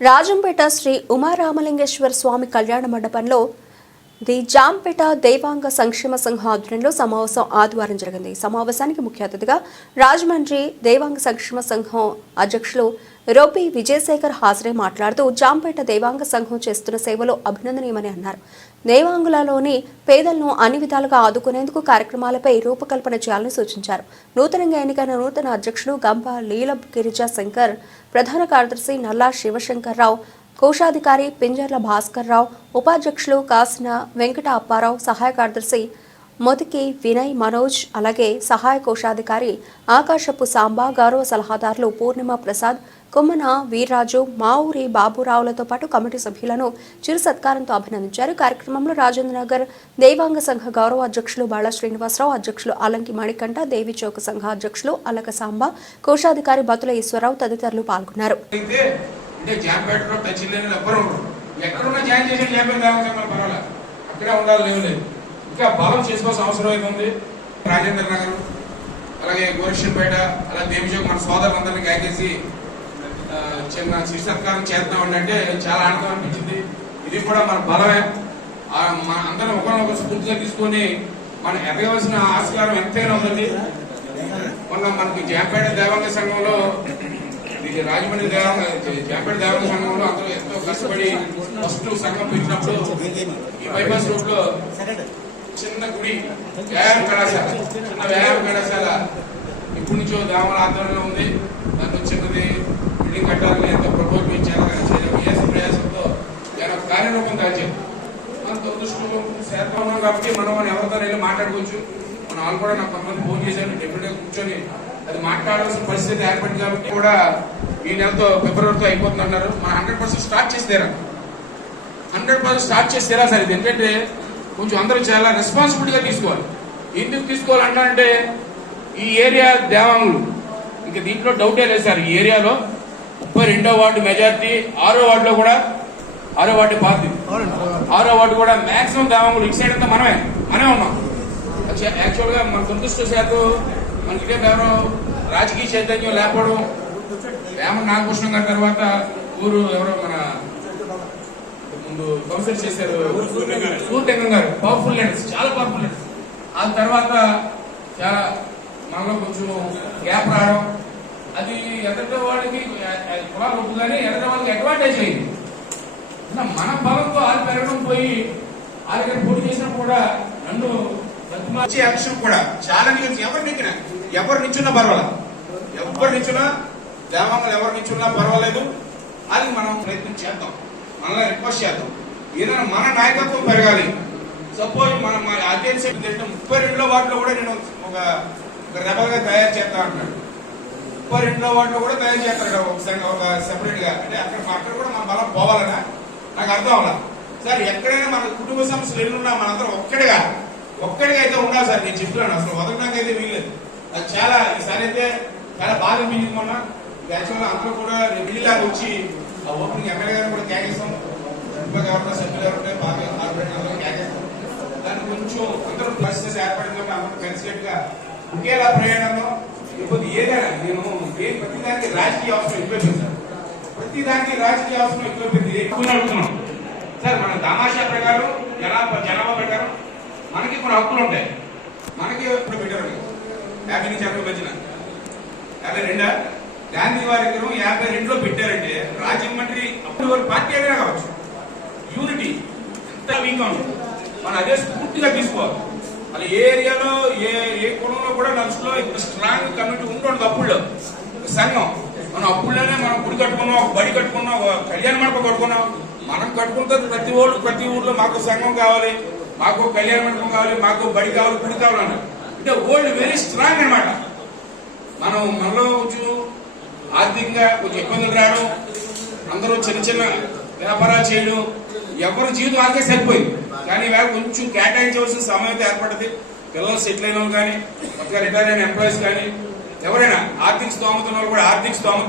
రాజంపేట శ్రీ ఉమారామలింగేశ్వర స్వామి కళ్యాణ మండపంలో ది జాంపేట దేవాంగ సంక్షేమ సంఘం ఆధ్వర్యంలో సమావేశం ఆదివారం జరిగింది. సమావేశానికి ముఖ్య అతిథిగా రాజమండ్రి దేవాంగ సంక్షేమ సంఘం అధ్యక్షులు రోపి విజయశేఖర్ హాజరై మాట్లాడుతూ జాంపేట దేవాంగ సంఘం చేస్తున్న సేవలు అభినందనీయమని అన్నారు. దేవాంగులలోని పేదలను అన్ని విధాలుగా ఆదుకునేందుకు కార్యక్రమాలపై రూపకల్పన చేయాలని సూచించారు. నూతనంగా ఎన్నికైన నూతన అధ్యక్షుడు గంప లీల గిరిజా శంకర్ ప్రధాన కార్యదర్శి నల్లా శివశంకర్రావు కోశాధికారి పింజర్ల భాస్కర్ రావు ఉపాధ్యక్షులు కాసిన వెంకట అప్పారావు సహాయ కార్యదర్శి మొదికి వినయ్ మనోజ్ అలాగే సహాయ కోశాధికారి ఆకాశపు సాంబా గౌరవ సలహాదారులు పూర్ణిమ ప్రసాద్ కొమ్మన వీర్రాజు మావూరి బాబురావులతో పాటు కమిటీ సభ్యులను చిరు సత్కారంతో అభినందించారు. కార్యక్రమంలో రాజేంద్ర నగర్ దేవాంగ సంఘ గౌరవ అధ్యక్షులు బాల శ్రీనివాసరావు అధ్యక్షులు అలంకి మణికంఠ దేవి చౌక సంఘ అధ్యక్షులు అలక సాంబ కోశాధికారి బతుల ఈశ్వరరావు తదితరులు పాల్గొన్నారు. అంటే జాంపేటలో టచ్ లేని ఎవ్వరు ఉండరు. ఎక్కడున్నా జాయిన్ చేసి జాంపేట దేవాలయం పర్వాలేదు అక్కడే ఉండాలి లేవు లేదు. ఇంకా బలం చేసుకోవాల్సిన అవసరం అయితే రాజేంద్ర నగర్ అలాగే గోరక్షన్పేట అలాగే దేవిచౌక్ మన సోదరులందరినీ కాకేసి చిన్న శిశు చేద్దాం అంటే చాలా ఆనందం అనిపించింది. ఇది కూడా మన బలమే. మన అందరం ఒకరినొకరు స్ఫూర్తిగా తీసుకొని మనం ఎదగవలసిన ఆస్కారం ఎంతైనా ఉందండి. మొన్న మనకి జాంపేట దేవాంగ సంఘంలో ఇది రాజమండ్రి దేవాంగ జాంపేట దేవాంగ సంఘంలో అందరూ ఎంతో కష్టపడి ఫస్ట్ సంఘం పెట్టినప్పుడు ఈ బైపాస్ రోడ్లో చిన్న గుడి వ్యాయామ కళాశాల. చిన్న వ్యాయామ కళాశాల ఇప్పటి నుంచో దేవాల ఆధ్వర్యంలో ఉంది. దాంట్లో చిన్నది బిల్డింగ్ కట్టాలని ఎంతో ప్రపోజల్ ఇచ్చారు విఎస్ ప్రయాసంతో నేను ఒక కార్యరూపం దాచాను మన దురదృష్టంలో శాతం ఉన్నాం కాబట్టి మనం మనం ఎవరితో వెళ్ళి మాట్లాడుకోవచ్చు. మన వాళ్ళు కూడా నాకు కొంతమంది ఫోన్ చేశారు. డెఫినెట్ కూర్చొని అది మాట్లాడాల్సిన పరిస్థితి ఏర్పడింది కాబట్టి కూడా ఈ నెలతో ఫిబ్రవరితో అయిపోతుంది అన్నారు మనం హండ్రెడ్ పర్సెంట్ స్టార్ట్ చేసేరా హండ్రెడ్ పర్సెంట్ స్టార్ట్ చేసేరా సార్ ఇది. ఎందుకంటే కొంచెం అందరూ చాలా రెస్పాన్సిబిలిటీగా తీసుకోవాలి. ఎందుకు తీసుకోవాలంటే ఈ ఏరియా దేవాంగులు. ఇంకా దీంట్లో డౌటే లేదు సార్. ఈ ఏరియాలో ముప్పై రెండో వార్డు మెజార్టీ ఆరో వార్డులో కూడా ఆరో వార్డు పార్టీ. ఆరో వార్డు కూడా మాక్సిమం దేవాంగులు. ఇటు సైడ్ అంతా మనమే. మనమే ఉన్నాం. యాక్చువల్గా మన దురదృష్ట అందుకే ఎవరో రాజకీయ చైతన్యం లేకపోవడం వేమన నాగభూషణం గారి తర్వాత ఊరు ఎవరో మన ముందు కౌన్సిల్ చేశారు సూర్యలింగం గారు. పవర్ఫుల్ లీడర్స్ చాలా పవర్ఫుల్ లీడర్స్ ఆ తర్వాత చాలా మనలో కొంచెం గ్యాప్ రావడం అది ఎదట వాళ్ళకి కులాలు ఒప్పు కానీ ఎదట వాళ్ళకి అడ్వాంటేజ్ అయింది. మన బలంతో ఆరు పెరగడం పోయి ఆరు పోటీ చేసినా కూడా నన్ను వచ్చే ఎలక్షన్ కూడా చాలా ఎవరు నెగ్గినా. ఎవరు నించున్నా పర్వాలేదు. ఎవరు నించున్నా దేవాంగలు ఎవరు నించున్నా పర్వాలేదు. అది మనం ప్రయత్నం చేద్దాం. మనల్ని రిక్వెస్ట్ చేద్దాం. ఏదైనా మన నాయకత్వం పెరగాలి. సపోజ్ మనం మన అధ్యక్ష ముప్పై రెండులో వాటిలో కూడా నేను ఒక ఒక రెబల్గా తయారు చేస్తా అంటున్నాడు. ముప్పై రెండులో వాటిలో కూడా తయారు చేస్తాడు ఒకసారి ఒక సెపరేట్గా. అంటే అక్కడ అక్కడ కూడా మన బలం పోవాలనా నాకు అర్థం అవ్వాల. సార్ ఎక్కడైనా మన కుటుంబ సమస్యలు ఎన్నున్నా మనందరం ఒక్కడిగా. ఒక్కడిగా అయితే ఉండాలి సార్ నేను చెప్తున్నాను. అసలు వదలడానికి అయితే వీల్లేదు. అది చాలా ఈసారి అయితే చాలా బాధ అనిపించింది మొన్న. యాక్చువల్గా అందరూ కూడా రెడ్డిలాగా వచ్చి ఆ ఓపెనింగ్ ఎమ్మెల్యే గారు కూడా కేకేస్తాం ఇంకా ఎవరైనా సభ్యులు ఎవరు బాగా కార్పొరేట్ కేకేస్తాం దాన్ని కొంచెం అందరూ పరిస్థితి ఏర్పడింది కాబట్టి అందరూ కలిసినట్టుగా ఒకేలా ప్రయాణంలో ఇప్పుడు ఏదైనా నేను ఏ ప్రతిదానికి రాజకీయ అవసరం ఎక్కువ సార్. ప్రతిదానికి రాజకీయ అవసరం ఎక్కువ అడుగుతున్నాం సార్ మన దామాషా ప్రకారం జనాభా జనాభా ప్రకారం మనకి కొన్ని హక్కులు ఉంటాయి. మనకి ఇప్పుడు పెట్టారు. యాభై నుంచి అరవై మధ్యన యాభై రెండా? గాంధీ వారి విగ్రహం యాభై రెండులో పెట్టారంటే రాజమండ్రి అప్పుడు వారి పార్టీ అయినా కావచ్చు. యూనిటీ ఎంత వీక్గా ఉంటుంది మనం అదే స్ఫూర్తిగా తీసుకోవాలి. అలా ఏ ఏరియాలో ఏ ఏ కులంలో కూడా నలుసులో ఇంత స్ట్రాంగ్ కమిటీ ఉంటుంది అప్పుల్లో సంఘం. మనం అప్పుల్లోనే మనం గుడి కట్టుకున్నాం ఒక బడి కట్టుకున్నాం ఒక కళ్యాణ మండపం కట్టుకున్నాం. మనం కట్టుకుంటే ప్రతి ఊళ్ళు ప్రతి ఊర్లో మాకు సంఘం కావాలి మాకు కళ్యాణ మండపం కావాలి మాకు బడి కావాలి గుడి కావాలన్నారు. అంటే ఓల్డ్ వెరీ స్ట్రాంగ్ అన్నమాట. మనం మనలో కొంచెం ఆర్థికంగా కొంచెం ఇబ్బందులు రావడం అందరూ చిన్న చిన్న వ్యాపారాలు చేయడం ఎవరి జీవితం వాళ్ళకే సరిపోయింది. కానీ ఇవాళ కొంచెం కేటాయించవలసిన సమయం అయితే ఏర్పడుతుంది పిల్లలు సెటిల్ అయిన వాళ్ళు కానీ కొత్తగా రిటైర్ అయిన ఎంప్లాయీస్ కానీ ఎవరైనా ఆర్థిక స్తోమత ఉన్న వాళ్ళు కూడా ఆర్థిక స్తోమత